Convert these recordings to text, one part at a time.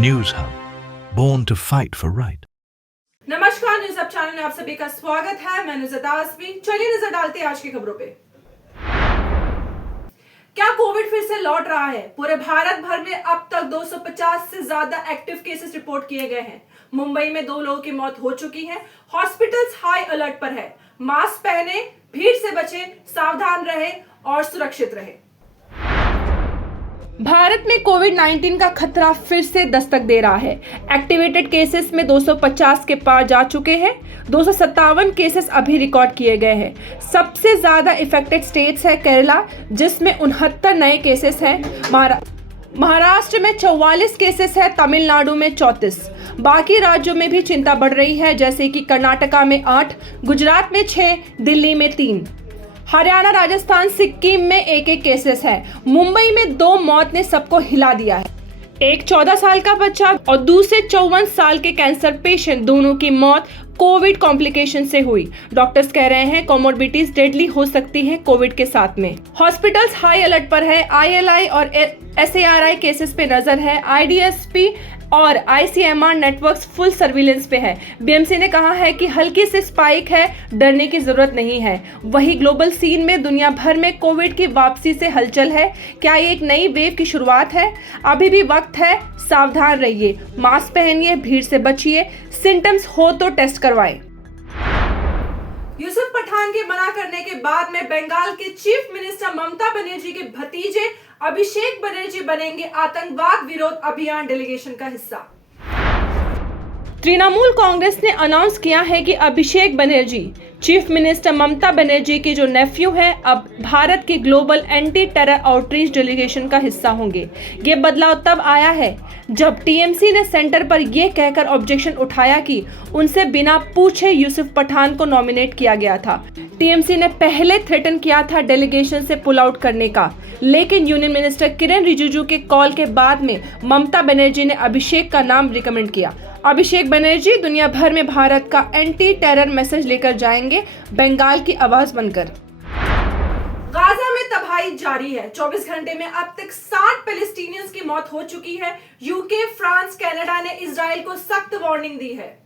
News hub, born to fight for right. नमस्कार, news hub channel में आप सभी का स्वागत है। मैं नुज़त आज़मी। चलिए नजर डालते हैं आज की खबरों पे। क्या कोविड फिर से लौट रहा है? पूरे भारत भर में अब तक 250 से ज्यादा एक्टिव केसेस रिपोर्ट किए गए हैं। मुंबई में 2 लोगों की मौत हो चुकी है। हॉस्पिटल्स हाई अलर्ट पर है। मास्क पहने, भीड़ से बचे, सावधान रहे और सुरक्षित रहे। भारत में कोविड-19 का खतरा फिर से दस्तक दे रहा है। एक्टिवेटेड केसेस में 250 के पार जा चुके हैं। 257 केसेस अभी रिकॉर्ड किए गए हैं। सबसे ज्यादा इफेक्टेड स्टेट्स है केरला, जिसमें 69 नए केसेस हैं। महाराष्ट्र में 44 केसेस है, तमिलनाडु में 34। बाकी राज्यों में भी चिंता बढ़ रही है, जैसे कि कर्नाटका में 8, गुजरात में 6, दिल्ली में 3। हरियाणा, राजस्थान, सिक्किम में 1-1 केसेस है। मुंबई में 2 मौत ने सबको हिला दिया है। एक 14 साल का बच्चा और दूसरे 54 साल के कैंसर पेशेंट, दोनों की मौत कोविड कॉम्प्लिकेशन से हुई। डॉक्टर्स कह रहे हैं कोमोर्बिडिटीज डेडली हो सकती हैं कोविड के साथ में। हॉस्पिटल्स हाई अलर्ट पर है। ILI और SARI केसेस पे नजर है। IDSP और ICMR नेटवर्क्स फुल सर्विलेंस पे है। BMC ने कहा है कि हल्की से स्पाइक है, डरने की जरूरत नहीं है। वही ग्लोबल सीन में दुनिया भर में कोविड की वापसी से हलचल है। क्या ये एक नई वेव की शुरुआत है? अभी भी वक्त है, सावधान रहिए, मास्क पहनिए, भीड़ से बचिए, सिम्टम्स हो तो टेस्ट करवाएं। यूसुफ पठान के मना करने के बाद में बंगाल के चीफ मिनिस्टर ममता बनर्जी के भतीजे अभिषेक बनर्जी बनेंगे आतंकवाद विरोध अभियान डेलीगेशन का हिस्सा। तृणमूल कांग्रेस ने अनाउंस किया है कि अभिषेक बनर्जी चीफ मिनिस्टर ममता बनर्जी के जो नेफ्यू है, अब भारत की global anti terror outreach delegation का हिस्सा होंगे। ये बदलाव तब आया है जब TMC ने सेंटर पर यह कहकर ऑब्जेक्शन उठाया कि उनसे बिना पूछे यूसुफ पठान को नॉमिनेट किया गया था। TMC ने पहले थ्रेटन किया था डेलीगेशन से पुल आउट करने का, लेकिन यूनियन मिनिस्टर किरेन रिजिजू के कॉल के बाद में ममता बनर्जी ने अभिषेक का नाम रिकमेंड किया। अभिषेक बनर्जी दुनिया भर में भारत का एंटी टेरर मैसेज लेकर जाएंगे, बंगाल की आवाज बनकर। गाजा में तबाही जारी है। 24 घंटे में अब तक 60 पैलेस्टीनियंस की मौत हो चुकी है। UK, फ्रांस, कनाडा ने इजराइल को सख्त वार्निंग दी है।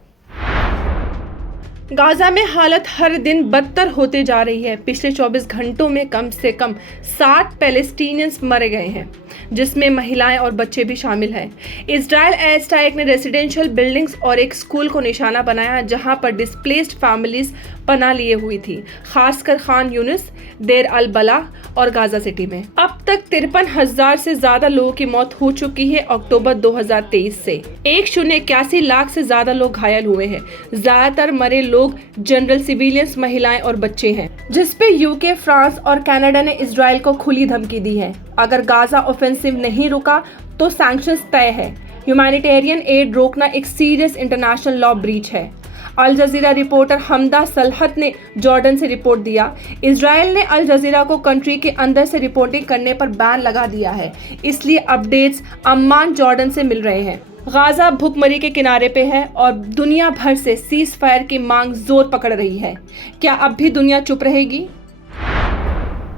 गाजा में हालत हर दिन बदतर होते जा रही है। पिछले 24 घंटों में कम से कम 60 पैलेस्टीनियंस मरे गए हैं, जिसमें महिलाएं और बच्चे भी शामिल हैं। इजराइल एयर स्ट्राइक ने रेजिडेंशियल बिल्डिंग्स और एक स्कूल को निशाना बनाया, जहां पर डिस्प्लेस्ड फैमिलीज पनाह लिए हुई थी, खासकर खान यूनिस, देर अल बला और गाजा सिटी में। अब तक 53,000 से ज्यादा लोगों की मौत हो चुकी है। अक्टूबर 2023 से 181 लाख से ज्यादा लोग घायल हुए हैं। ज्यादातर मरे लोग जनरल सिविलियंस, महिलाएं और बच्चे हैं, जिसपे UK, फ्रांस और कनाडा ने इजराइल को खुली धमकी दी है। अगर गाजा ऑफेंसिव नहीं रुका तो सैंक्शंस तय है। ह्यूमैनिटेरियन एड रोकना एक सीरियस इंटरनेशनल लॉ ब्रीच है। अल जजीरा रिपोर्टर हमदा सलहत ने जॉर्डन से रिपोर्ट दिया। इजराइल ने अल जजीरा को कंट्री के अंदर से रिपोर्टिंग करने पर बैन लगा दिया है, इसलिए अपडेट्स अम्मान, जॉर्डन से मिल रहे हैं। गाजा भुखमरी के किनारे पे है और दुनिया भर से सीज फायर की मांग जोर पकड़ रही है। क्या अब भी दुनिया चुप रहेगी?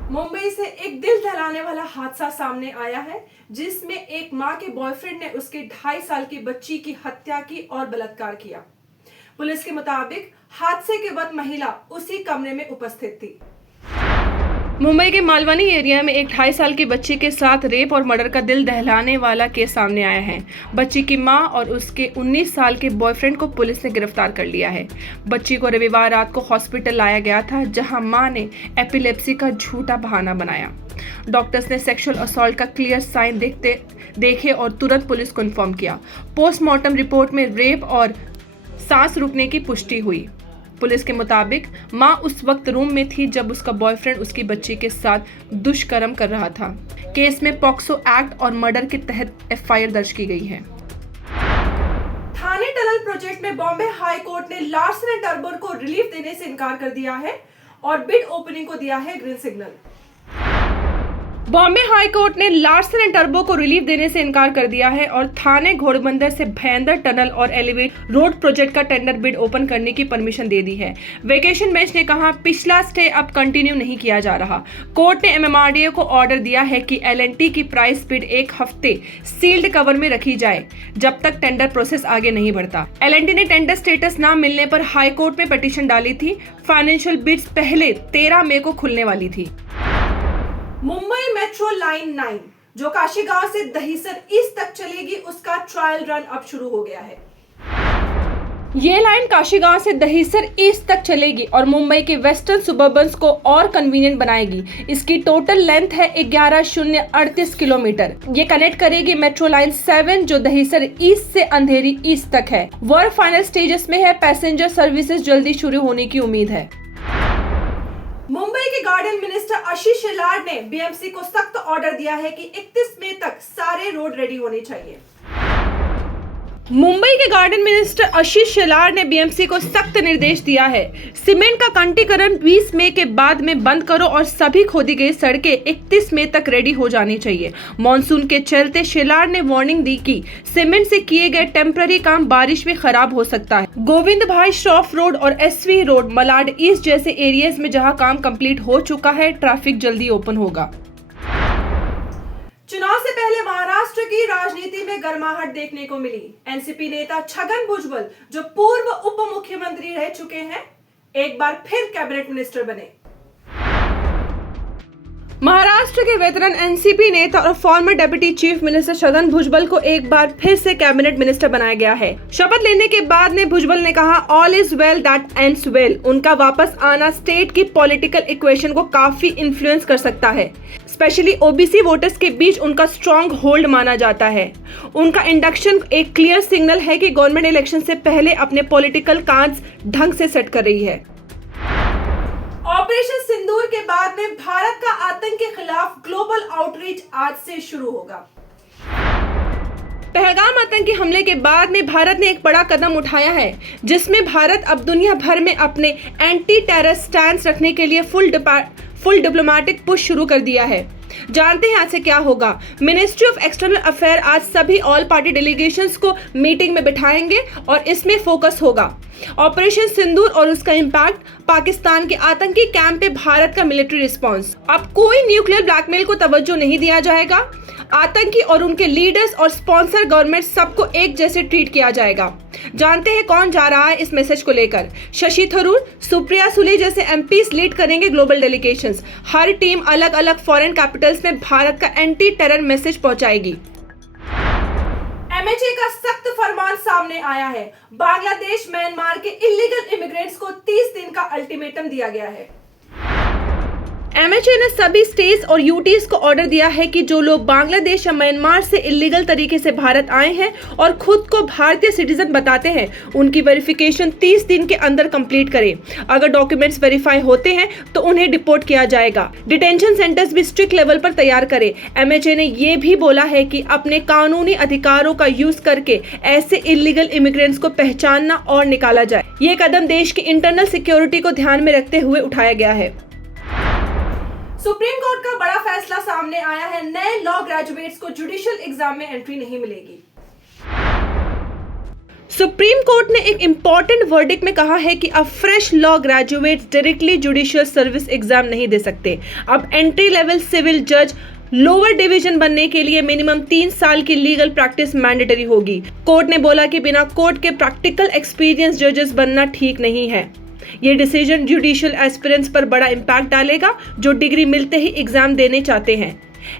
मुंबई से एक दिल दहलाने वाला हादसा सामने आया है, जिसमें एक मां के बॉयफ्रेंड ने उसके 2.5 साल की बच्ची की हत्या की और बलात्कार किया। पुलिस के मुताबिक हादसे के वक्त महिला उसी कमरे में उपस्थित थी। मुंबई के मालवनी एरिया में एक 2.5 साल की बच्ची के साथ रेप और मर्डर का दिल दहलाने वाला केस सामने आया है। बच्ची की मां और उसके 19 साल के बॉयफ्रेंड को पुलिस ने गिरफ्तार कर लिया है। बच्ची को रविवार रात को हॉस्पिटल लाया गया था, जहां मां ने एपिलेप्सी का झूठा बहाना बनाया। डॉक्टर्स ने सेक्सुअल असॉल्ट का क्लियर साइन देखे और तुरंत पुलिस को इन्फॉर्म किया। पोस्टमार्टम रिपोर्ट में रेप और सांस रुकने की पुष्टि हुई। पुलिस के मुताबिक मां उस वक्त रूम में थी जब उसका बॉयफ्रेंड उसकी बच्ची के साथ दुष्कर्म कर रहा था। केस में पॉक्सो एक्ट और मर्डर के तहत FIR दर्ज की गई है। थाने टनल प्रोजेक्ट में बॉम्बे हाई कोर्ट ने लार्सन एंड टर्बो को रिलीफ देने से इनकार कर दिया है और बिड ओपनिंग को दिया है green signal. Bombay high court ने लार्सन एंड टर्बो को रिलीफ देने से इनकार कर दिया है और थाने घोड़बंदर से भयंदर टनल और एलिवेट रोड प्रोजेक्ट का टेंडर बिड ओपन करने की परमिशन दे दी है। वेकेशन बेंच ने कहा पिछला स्टे अब कंटिन्यू नहीं किया जा रहा। कोर्ट ने MMRDA को ऑर्डर दिया है कि L&T की प्राइस बिड एक हफ्ते सील्ड कवर में रखी जाए जब तक टेंडर प्रोसेस आगे नहीं बढ़ता। L&T ने टेंडर स्टेटस न मिलने पर हाई कोर्ट में पिटीशन डाली थी। फाइनेंशियल बिड्स पहले 13 मई को खुलने वाली थी। मुंबई मेट्रो लाइन 9 जो काशीगांव से दहीसर ईस्ट तक चलेगी, उसका ट्रायल रन अब शुरू हो गया है। ये लाइन काशीगांव से दहीसर ईस्ट तक चलेगी और मुंबई के वेस्टर्न सुबर्बन्स को और कन्वीनियंट बनाएगी। इसकी टोटल लेंथ है 11,038 किलोमीटर। ये कनेक्ट करेगी मेट्रो लाइन 7 जो दहीसर ईस्ट से अंधेरी ईस्ट तक है। वर्क फाइनल स्टेजेस में है। पैसेंजर सर्विसेज जल्दी शुरू होने की उम्मीद है। मुंबई के गार्डन मिनिस्टर आशीष शेलार ने BMC को सख्त ऑर्डर दिया है कि 31 मई तक सारे रोड रेडी होने चाहिए। मुंबई के गार्डन मिनिस्टर आशीष शेलार ने BMC को सख्त निर्देश दिया है। सीमेंट का कंटीकरण 20 मई के बाद में बंद करो और सभी खोदी गई सड़कें 31 मई तक रेडी हो जानी चाहिए। मॉनसून के चलते शेलार ने वार्निंग दी कि सीमेंट से किए गए टेम्पररी काम बारिश में खराब हो सकता है। गोविंद भाई श्रॉफ रोड और SV रोड, मलाड ईस्ट जैसे एरियाज में जहां काम कंप्लीट हो चुका है, ट्रैफिक जल्दी ओपन होगा। चुनाव से पहले महाराष्ट्र की राजनीति में गर्माहट देखने को मिली। NCP नेता छगन भुजबल जो पूर्व उप मुख्यमंत्री रह चुके हैं, एक बार फिर कैबिनेट मिनिस्टर बने। महाराष्ट्र के वेटरन NCP नेता और former deputy chief minister Chhagan Bhujbal को एक बार फिर से कैबिनेट मिनिस्टर बनाया गया है। शपथ लेने के बाद में भुजबल ने कहा all is well that ends well. उनका वापस आना स्टेट की पॉलिटिकल इक्वेशन को काफी इन्फ्लुएंस कर सकता है। स्पेशली OBC वोटर्स के बीच उनका स्ट्रॉन्ग होल्ड माना जाता है। उनका इंडक्शन एक क्लियर सिग्नल है कि गवर्नमेंट इलेक्शन से पहले अपने पॉलिटिकल कार्ड्स ढंग से सेट कर रही है। ऑपरेशन सिंदूर के बाद में भारत का आतंक के खिलाफ ग्लोबल आउटरीच आज से शुरू होगा। पहलगाम आतंकी हमले के बाद में भारत ने एक बड़ा कदम उठाया है, जिसमें भारत अब दुनिया भर में अपने एंटी टेरर स्टैंड रखने के लिए फुल डिप्लोमेटिक पुश शुरू कर दिया है। जानते हैं आज से क्या होगा। मिनिस्ट्री ऑफ एक्सटर्नल अफेयर आज सभी ऑल पार्टी डेलीगेशंस को मीटिंग में बिठाएंगे और इसमें फोकस होगा ऑपरेशन सिंदूर और उसका इम्पैक्ट, पाकिस्तान के आतंकी कैंप पे भारत का मिलिट्री रिस्पांस। अब कोई न्यूक्लियर ब्लैकमेल को तवज्जो नहीं दिया जाएगा। आतंकी और उनके लीडर्स और स्पॉन्सर गवर्नमेंट सबको एक जैसे ट्रीट किया जाएगा। जानते हैं कौन जा रहा है इस मैसेज को लेकर। शशि थरूर, सुप्रिया सुले जैसे MPs लीड करेंगे ग्लोबल डेलीगेशंस। हर टीम अलग अलग फॉरेन कैपिटल्स में भारत का एंटी टेरर मैसेज पहुंचाएगी। MHA का सख्त फरमान सामने आया है। बांग्लादेश म्यांमार के इलीगल इमिग्रेंट्स को 30 दिन का अल्टीमेटम दिया गया है। MHA ने सभी स्टेट्स और UTs को ऑर्डर दिया है कि जो लोग बांग्लादेश या म्यांमार से इलीगल तरीके से भारत आए हैं और खुद को भारतीय सिटीजन बताते हैं, उनकी वेरिफिकेशन 30 दिन के अंदर कंप्लीट करें। अगर डॉक्यूमेंट्स वेरीफाई होते हैं तो उन्हें डिपोर्ट किया जाएगा। डिटेंशन सेंटर्स भी स्ट्रिक्ट लेवल पर तैयार करें। MHA ने यह भी बोला है कि अपने कानूनी अधिकारों का यूज करके ऐसे इलीगल इमिग्रेंट्स को पहचानना और निकाला जाए। ये कदम देश की इंटरनल सिक्योरिटी को ध्यान में रखते हुए उठाया गया है। सुप्रीम कोर्ट का बड़ा फैसला सामने आया है। नए लॉ ग्रेजुएट्स को जुडिशियल एग्जाम में एंट्री नहीं मिलेगी। सुप्रीम कोर्ट ने एक इंपॉर्टेंट वर्डिक्ट में कहा है कि अब fresh law graduates directly judicial service exam नहीं दे सकते। अब एंट्री लेवल सिविल जज लोअर डिवीजन बनने के लिए मिनिमम 3 साल की लीगल प्रैक्टिस मैंडेटरी होगी। कोर्ट ने बोला कि बिना कोर्ट के प्रैक्टिकल एक्सपीरियंस जजेस बनना ठीक नहीं है। ये डिसीजन जुडिशियल एस्पिरेंट्स पर बड़ा इम्पैक्ट डालेगा जो डिग्री मिलते ही एग्जाम देने चाहते हैं।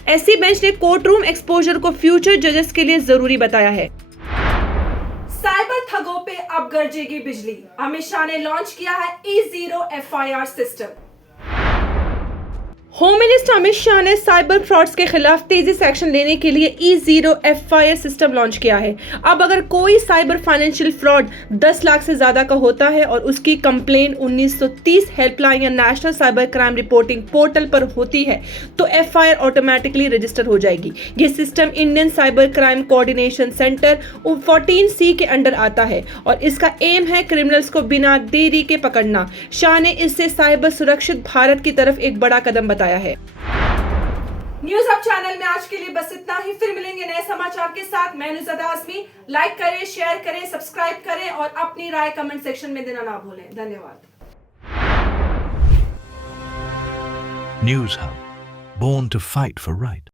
SC बेंच ने कोर्ट रूम एक्सपोजर को फ्यूचर जजेस के लिए जरूरी बताया है। साइबर ठगों पे अब गरजेगी बिजली। अमित शाह ने लॉन्च किया है E0 FIR system. Home minister Amit Shah ने साइबर फ्रॉड्स के खिलाफ तेजी से एक्शन लेने के लिए E0 FIR सिस्टम लॉन्च किया है। अब अगर कोई साइबर फाइनेंशियल फ्रॉड 10 लाख से ज्यादा का होता है और उसकी कंप्लेंट 1930 हेल्पलाइन या national cyber crime reporting portal पर होती है तो FIR ऑटोमेटिकली रजिस्टर हो जाएगी। ये system Indian cyber crime coordination centre 14C के अंडर आता है और इसका एम है क्रिमिनल्स को बिना देरी के पकड़ना। शाह ने इससे साइबर सुरक्षित भारत की तरफ एक बड़ा कदम बताया है। न्यूज हब चैनल में आज के लिए बस इतना ही। फिर मिलेंगे नए समाचार के साथ। मैं नुज़ादा आज़मी। लाइक करें, शेयर करें, सब्सक्राइब करें और अपनी राय कमेंट सेक्शन में देना ना भूलें। धन्यवाद। News Hub. Born to fight for right.